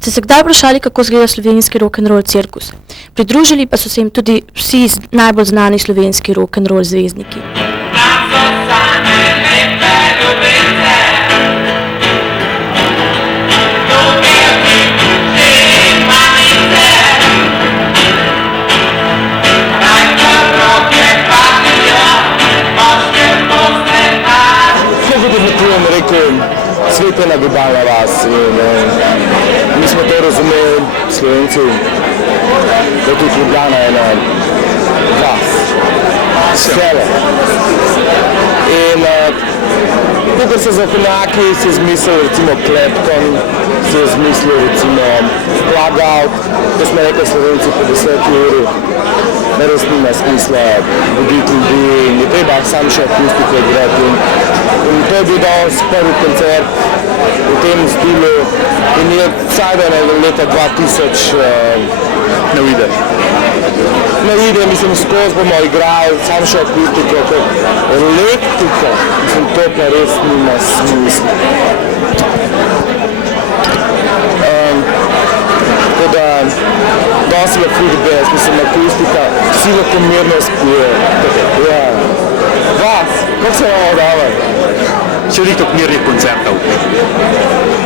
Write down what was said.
Ste se kdaj vprašali, kako izgleda slovenski rock'n'roll cirkus? Pridružili pa so se jim tudi vsi najbolj znani slovenski rock'n'roll zvezdniki. Svet je nagibalna vas in mi smo to razumeli, Slovenci, da tudi Ljubljana je ena vas, sele. In tukaj so zakonjaki si izmislili recimo Clapton, si izmislili recimo Plug-out, to smo rekli Slovenci po 10 uri, da res nima smisla voditi ljudi in je treba sam še akustiko igrati. In to je bil danes prvi koncert v tem stilu in je vsaj do leta 2000 ne vide, mislim, skozi bomo igrali, sam še akustiko, elektriko, mislim, to pa res nima smisla. Tako da, dosti je feedback, mislim, akustika, vsi lahko mirno spijo. Ja. Vas, kako se vam odava? Še veliko mirnih koncertov.